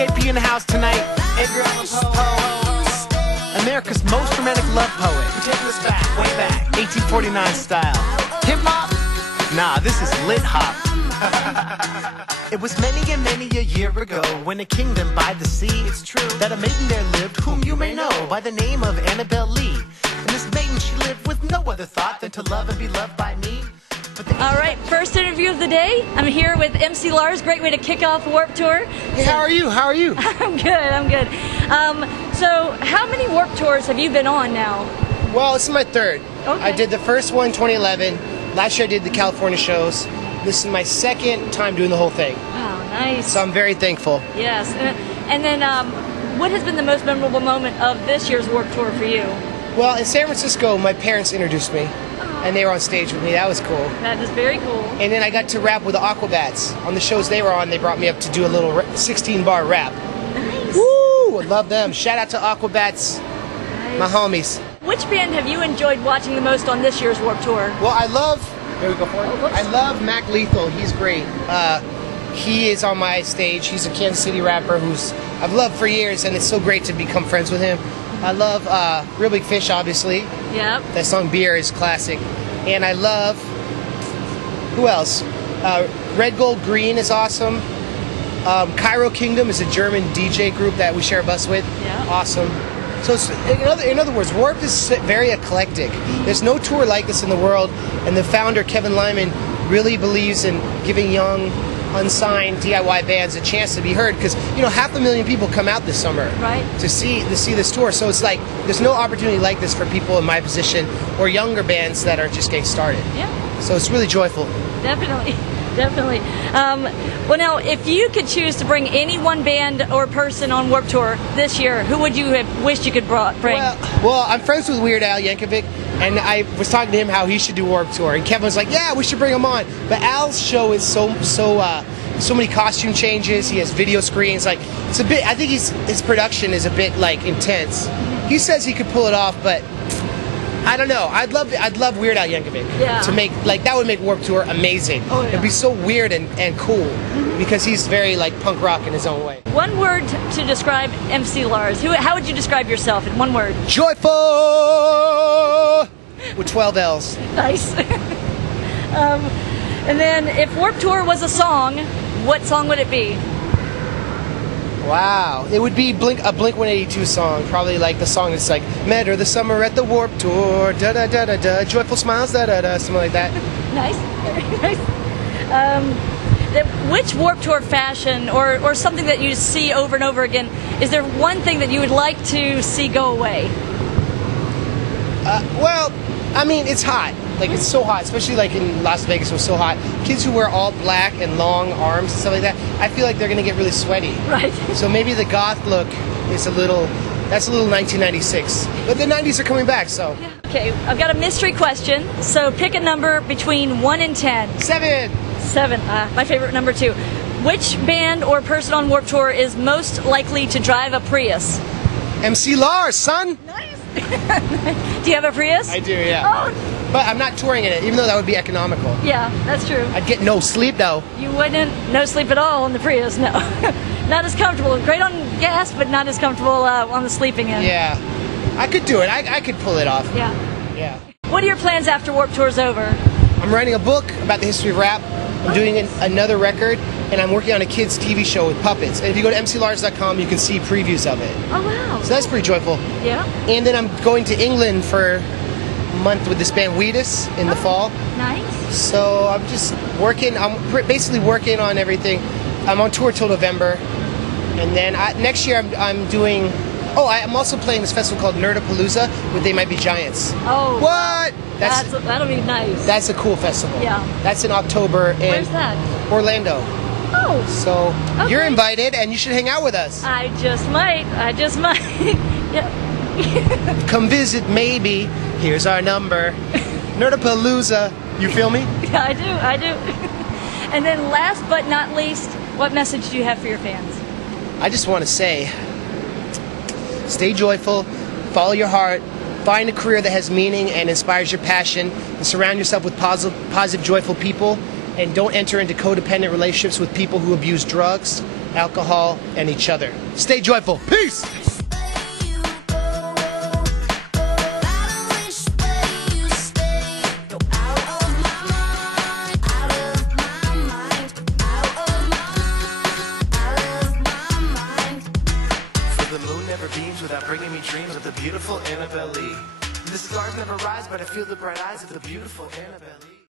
AP in the house tonight. Edgar Allan Poe, America's most romantic love poet. We're taking this back, way back, 1849 style. Hip hop? Nah, this is lit hop. It was many and many a year ago, when a kingdom by the sea, it's true, that a maiden there lived, whom you may know by the name of Annabel Lee. And this maiden, she lived with no other thought than to love and be loved by me. All right, first interview of the day. I'm here with MC Lars. Great way to kick off Warped Tour. Hey, how are you? How are you? I'm good. So how many Warped Tours have you been on now? Well, this is my third. Okay. I did the first one in 2011. Last year I did the California shows. This is my second time doing the whole thing. Wow, nice. So I'm very thankful. Yes. And then what has been the most memorable moment of this year's Warped Tour for you? Well, in San Francisco, my parents introduced me. And they were on stage with me. That was cool. That is very cool. And then I got to rap with the Aquabats. On the shows they were on, they brought me up to do a little 16-bar rap. Nice. Woo! I love them. Shout out to Aquabats, Nice. my homies. Which band have you enjoyed watching the most on this year's Warped Tour? Well, I love... There we go for it. Oh, I love Mac Lethal. He's great. He is on my stage. He's a Kansas City rapper who's I've loved for years, and it's so great to become friends with him. I love Real Big Fish, obviously. Yep. That song Beer is classic. And I love, who else? Red Gold Green is awesome. Cairo Kingdom is a German DJ group that we share a bus with. Yeah. Awesome. So it's, in other words, Warped is very eclectic. There's no tour like this in the world, and the founder, Kevin Lyman, really believes in giving young, unsigned DIY bands a chance to be heard, because 500,000 people come out this summer to see this tour. So it's like there's no opportunity like this for people in my position or younger bands that are just getting started. Yeah. So it's really joyful. Definitely. Well, now, if you could choose to bring any one band or person on Warped Tour this year, who would you have wished you could bring? Well, I'm friends with Weird Al Yankovic, and I was talking to him how he should do Warped Tour, and Kevin was like, "Yeah, we should bring him on." But Al's show is so many costume changes. He has video screens. Like, it's a bit. I think his production is a bit like intense. He says he could pull it off, but I don't know. I'd love Weird Al Yankovic to make, like, that would make Warped Tour amazing. Oh, yeah. It'd be so weird and cool because he's very like punk rock in his own way. One word to describe MC Lars. How would you describe yourself in one word? Joyful with 12 L's. Nice. And then, if Warped Tour was a song, what song would it be? Wow, it would be a Blink 182 song, probably like the song that's like "Met her the summer at the Warped Tour, da da da da da, joyful smiles, da da da," something like that. Nice, very nice. Which Warped Tour fashion or something that you see over and over again, is there one thing that you would like to see go away? Well, I mean, it's hot. Like, it's so hot, especially like in Las Vegas. It was so hot. Kids who wear all black and long arms and stuff like that, I feel like they're gonna get really sweaty. Right. So maybe the goth look is that's a little 1996. But the 90s are coming back, so. Yeah. Okay, I've got a mystery question. So pick a number between 1 and 10. 7. 7. My favorite number 2. Which band or person on Warped Tour is most likely to drive a Prius? MC Lars, son. Nice. Do you have a Prius? I do, yeah. Oh. But I'm not touring in it, even though that would be economical. Yeah, that's true. I'd get no sleep, though. You wouldn't? No sleep at all on the Prius, no. Not as comfortable. Great on gas, but not as comfortable on the sleeping end. Yeah. I could do it. I could pull it off. Yeah. Yeah. What are your plans after Warped Tour's over? I'm writing a book about the history of rap. I'm doing another record, and I'm working on a kids' TV show with puppets. And if you go to mclars.com, you can see previews of it. Oh, wow. So that's pretty joyful. Yeah. And then I'm going to England for month with this band Wheatus in the fall. Nice. So I'm just working. I'm basically working on everything. I'm on tour till November, and then next year I'm doing. Oh, I'm also playing this festival called Nerdapalooza with They Might Be Giants. Oh. What? That'll be nice. That's a cool festival. Yeah. That's in October in Where's that? Orlando. Oh. So okay. You're invited, and you should hang out with us. I just might. Yeah. Come visit, maybe. Here's our number. Nerdapalooza. You feel me? Yeah, I do. And then last but not least, what message do you have for your fans? I just want to say, stay joyful, follow your heart, find a career that has meaning and inspires your passion, and surround yourself with positive, joyful people, and don't enter into codependent relationships with people who abuse drugs, alcohol, and each other. Stay joyful. Peace! Without bringing me dreams of the beautiful Annabelle Lee. The stars never rise, but I feel the bright eyes of the beautiful Annabelle Lee.